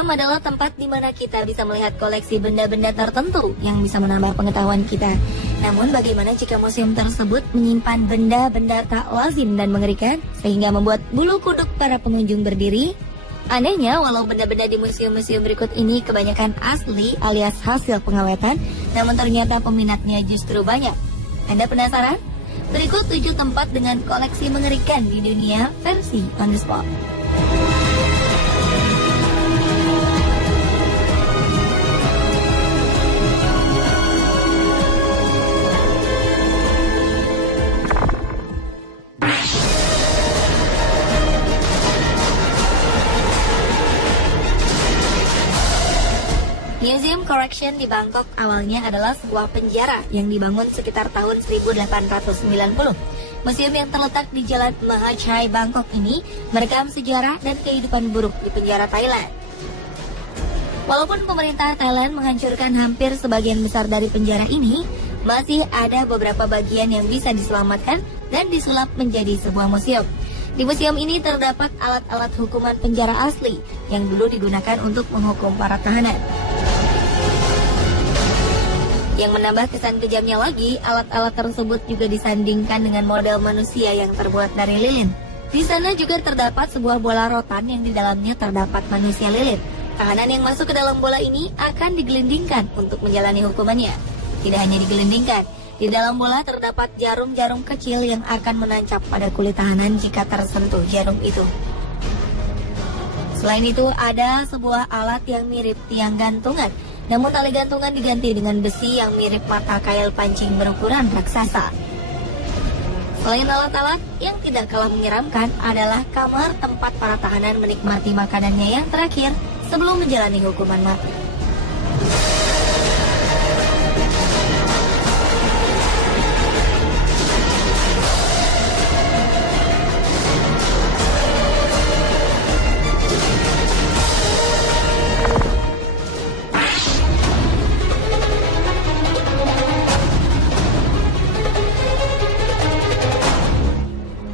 Museum adalah tempat di mana kita bisa melihat koleksi benda-benda tertentu yang bisa menambah pengetahuan kita. Namun bagaimana jika museum tersebut menyimpan benda-benda tak lazim dan mengerikan sehingga membuat bulu kuduk para pengunjung berdiri? Anehnya, walau benda-benda di museum-museum berikut ini kebanyakan asli alias hasil pengawetan, namun ternyata peminatnya justru banyak. Anda penasaran? Berikut 7 tempat dengan koleksi mengerikan di dunia versi on the spot. Museum Correction di Bangkok awalnya adalah sebuah penjara yang dibangun sekitar tahun 1890. Museum yang terletak di Jalan Maha Chai, Bangkok ini merekam sejarah dan kehidupan buruk di penjara Thailand. Walaupun pemerintah Thailand menghancurkan hampir sebagian besar dari penjara ini, masih ada beberapa bagian yang bisa diselamatkan dan disulap menjadi sebuah museum. Di museum ini terdapat alat-alat hukuman penjara asli yang dulu digunakan untuk menghukum para tahanan. Yang menambah kesan kejamnya lagi, alat-alat tersebut juga disandingkan dengan model manusia yang terbuat dari lilin. Di sana juga terdapat sebuah bola rotan yang di dalamnya terdapat manusia lilin. Tahanan yang masuk ke dalam bola ini akan digelindingkan untuk menjalani hukumannya. Tidak hanya digelindingkan, di dalam bola terdapat jarum-jarum kecil yang akan menancap pada kulit tahanan jika tersentuh jarum itu. Selain itu, ada sebuah alat yang mirip tiang gantungan. Namun tali gantungan diganti dengan besi yang mirip mata kail pancing berukuran raksasa. Selain alat-alat, yang tidak kalah menyeramkan adalah kamar tempat para tahanan menikmati makanannya yang terakhir sebelum menjalani hukuman mati.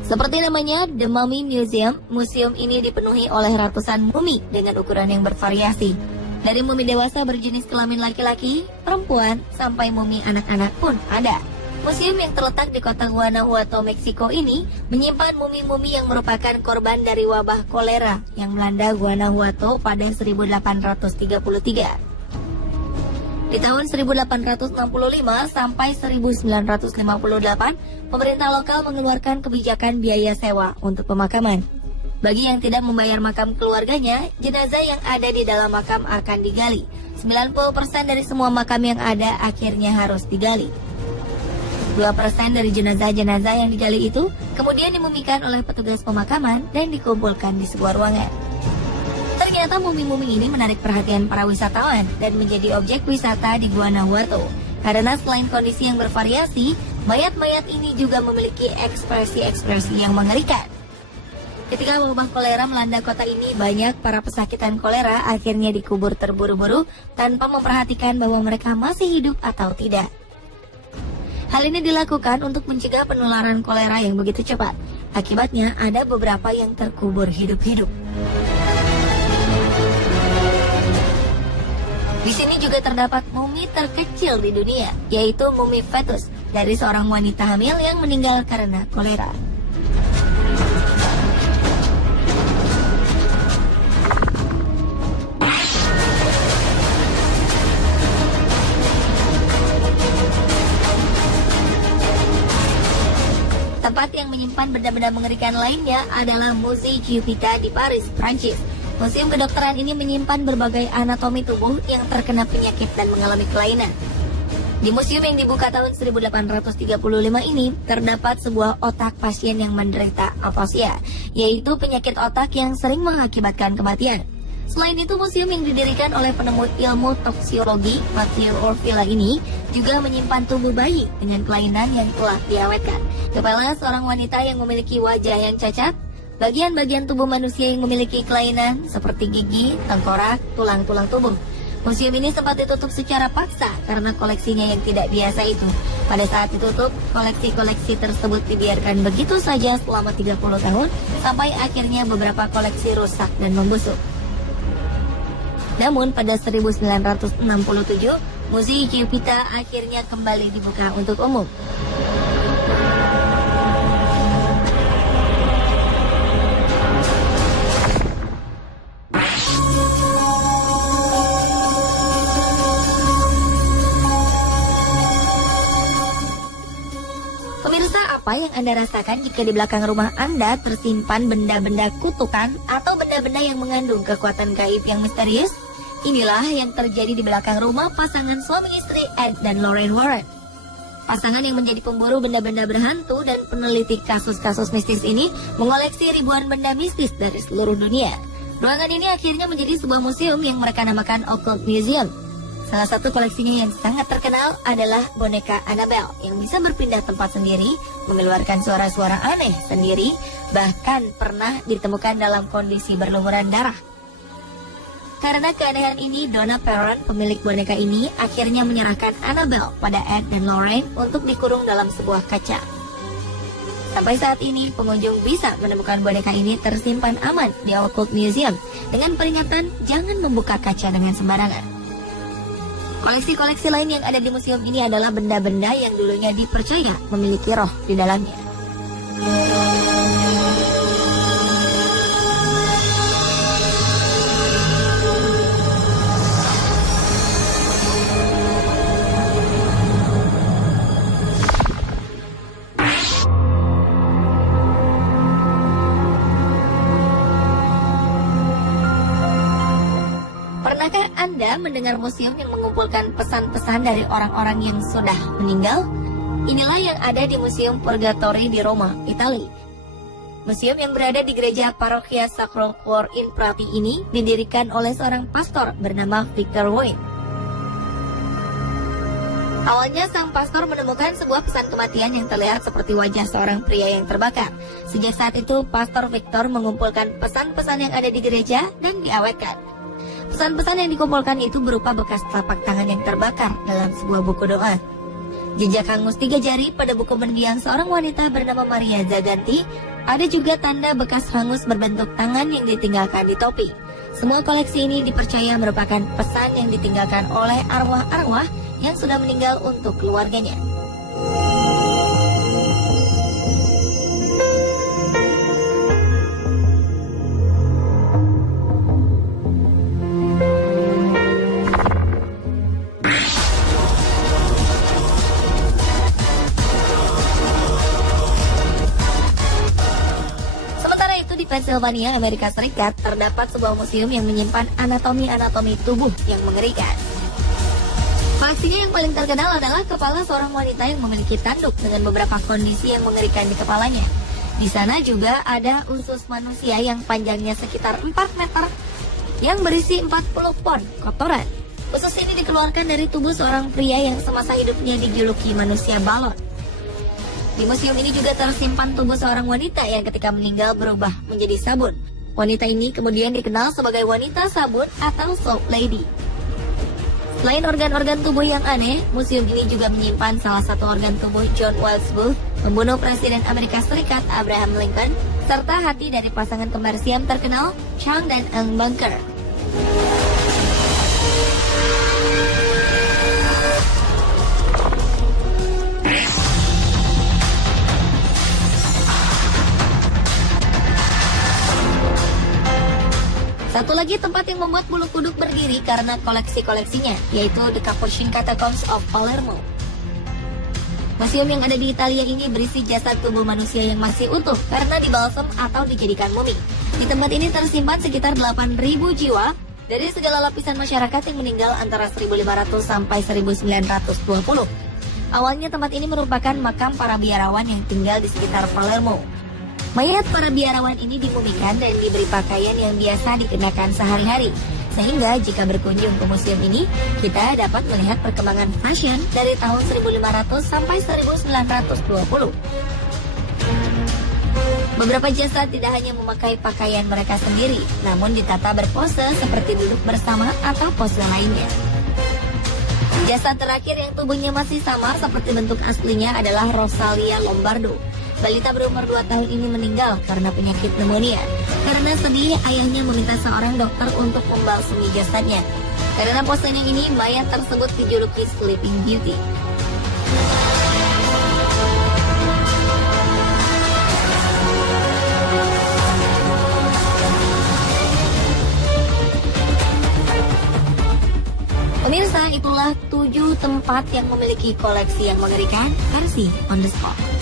Seperti namanya, The Mummy Museum, museum ini dipenuhi oleh ratusan mumi dengan ukuran yang bervariasi. Dari mumi dewasa berjenis kelamin laki-laki, perempuan, sampai mumi anak-anak pun ada. Museum yang terletak di kota Guanajuato, Meksiko ini menyimpan mumi-mumi yang merupakan korban dari wabah kolera yang melanda Guanajuato pada 1833. Di tahun 1865 sampai 1958, pemerintah lokal mengeluarkan kebijakan biaya sewa untuk pemakaman. Bagi yang tidak membayar makam keluarganya, jenazah yang ada di dalam makam akan digali. 90% dari semua makam yang ada akhirnya harus digali. 2% dari jenazah-jenazah yang digali itu kemudian dimumikan oleh petugas pemakaman dan dikumpulkan di sebuah ruangan. Ternyata mumi-mumi ini menarik perhatian para wisatawan dan menjadi objek wisata di Guanajuato. Karena selain kondisi yang bervariasi, mayat-mayat ini juga memiliki ekspresi-ekspresi yang mengerikan. Ketika wabah kolera melanda kota ini, banyak para pesakitan kolera akhirnya dikubur terburu-buru tanpa memperhatikan bahwa mereka masih hidup atau tidak. Hal ini dilakukan untuk mencegah penularan kolera yang begitu cepat. Akibatnya, ada beberapa yang terkubur hidup-hidup. Di sini juga terdapat mumi terkecil di dunia, yaitu mumi fetus dari seorang wanita hamil yang meninggal karena kolera. Tempat yang menyimpan benda-benda mengerikan lainnya adalah Musée Jupiter di Paris, Prancis. Museum kedokteran ini menyimpan berbagai anatomi tubuh yang terkena penyakit dan mengalami kelainan. Di museum yang dibuka tahun 1835 ini, terdapat sebuah otak pasien yang menderita afasia, yaitu penyakit otak yang sering mengakibatkan kematian. Selain itu, museum yang didirikan oleh penemu ilmu toksiologi, Matthew Orfila ini, juga menyimpan tubuh bayi dengan kelainan yang telah diawetkan. Kepala seorang wanita yang memiliki wajah yang cacat, bagian-bagian tubuh manusia yang memiliki kelainan seperti gigi, tengkorak, tulang-tulang tubuh. Museum ini sempat ditutup secara paksa karena koleksinya yang tidak biasa itu. Pada saat ditutup, koleksi-koleksi tersebut dibiarkan begitu saja selama 30 tahun sampai akhirnya beberapa koleksi rusak dan membusuk. Namun pada 1967, Museum Giuditta akhirnya kembali dibuka untuk umum. Pemirsa, apa yang Anda rasakan jika di belakang rumah Anda tersimpan benda-benda kutukan atau benda-benda yang mengandung kekuatan gaib yang misterius? Inilah yang terjadi di belakang rumah pasangan suami istri Ed dan Lorraine Warren. Pasangan yang menjadi pemburu benda-benda berhantu dan peneliti kasus-kasus mistis ini mengoleksi ribuan benda mistis dari seluruh dunia. Ruangan ini akhirnya menjadi sebuah museum yang mereka namakan Occult Museum. Salah satu koleksinya yang sangat terkenal adalah boneka Annabelle yang bisa berpindah tempat sendiri, mengeluarkan suara-suara aneh sendiri, bahkan pernah ditemukan dalam kondisi berlumuran darah. Karena keanehan ini, Donna Perron, pemilik boneka ini, akhirnya menyerahkan Annabelle pada Ed dan Lorraine untuk dikurung dalam sebuah kaca. Sampai saat ini, pengunjung bisa menemukan boneka ini tersimpan aman di Occult Museum dengan peringatan jangan membuka kaca dengan sembarangan. Koleksi-koleksi lain yang ada di museum ini adalah benda-benda yang dulunya dipercaya memiliki roh di dalamnya. Pernahkah Anda mendengar museum yang mengumpulkan pesan-pesan dari orang-orang yang sudah meninggal? Inilah yang ada di Museum Purgatory di Roma, Italia. Museum yang berada di gereja parokia Sacro Cuore in Prati ini didirikan oleh seorang pastor bernama Victor Wayne. Awalnya sang pastor menemukan sebuah pesan kematian yang terlihat seperti wajah seorang pria yang terbakar. Sejak saat itu, Pastor Victor mengumpulkan pesan-pesan yang ada di gereja dan diawetkan. Pesan-pesan yang dikumpulkan itu berupa bekas telapak tangan yang terbakar dalam sebuah buku doa. Jejak hangus 3 jari pada buku mendiang seorang wanita bernama Maria Zaganti. Ada juga tanda bekas hangus berbentuk tangan yang ditinggalkan di topi. Semua koleksi ini dipercaya merupakan pesan yang ditinggalkan oleh arwah-arwah yang sudah meninggal untuk keluarganya. Pennsylvania, Amerika Serikat, terdapat sebuah museum yang menyimpan anatomi-anatomi tubuh yang mengerikan. Koleksinya yang paling terkenal adalah kepala seorang wanita yang memiliki tanduk dengan beberapa kondisi yang mengerikan di kepalanya. Di sana juga ada usus manusia yang panjangnya sekitar 4 meter yang berisi 40 pon kotoran. Usus ini dikeluarkan dari tubuh seorang pria yang semasa hidupnya dijuluki manusia balon. Di museum ini juga tersimpan tubuh seorang wanita yang ketika meninggal berubah menjadi sabun. Wanita ini kemudian dikenal sebagai wanita sabun atau soap lady. Selain organ-organ tubuh yang aneh, museum ini juga menyimpan salah satu organ tubuh John Wilkes Booth, pembunuh Presiden Amerika Serikat Abraham Lincoln, serta hati dari pasangan kembar Siam terkenal Chang dan Eng Bunker. Satu lagi tempat yang membuat bulu kuduk berdiri karena koleksi-koleksinya, yaitu The Capuchin Catacombs of Palermo. Museum yang ada di Italia ini berisi jasad tubuh manusia yang masih utuh karena dibalsam atau dijadikan mumi. Di tempat ini tersimpan sekitar 8.000 jiwa dari segala lapisan masyarakat yang meninggal antara 1500 sampai 1920. Awalnya tempat ini merupakan makam para biarawan yang tinggal di sekitar Palermo. Mayat para biarawan ini dimumikan dan diberi pakaian yang biasa dikenakan sehari-hari. Sehingga jika berkunjung ke museum ini, kita dapat melihat perkembangan fashion dari tahun 1500 sampai 1920. Beberapa jasad tidak hanya memakai pakaian mereka sendiri, namun ditata berpose seperti duduk bersama atau pose lainnya. Jasad terakhir yang tubuhnya masih sama seperti bentuk aslinya adalah Rosalia Lombardo. Balita berumur 2 tahun ini meninggal karena penyakit pneumonia. Karena sedih, ayahnya meminta seorang dokter untuk membalsemi jasadnya. Karena posenya ini, mayat tersebut dijuluki Sleeping Beauty. Pemirsa, itulah 7 tempat yang memiliki koleksi yang mengerikan versi On The Spot.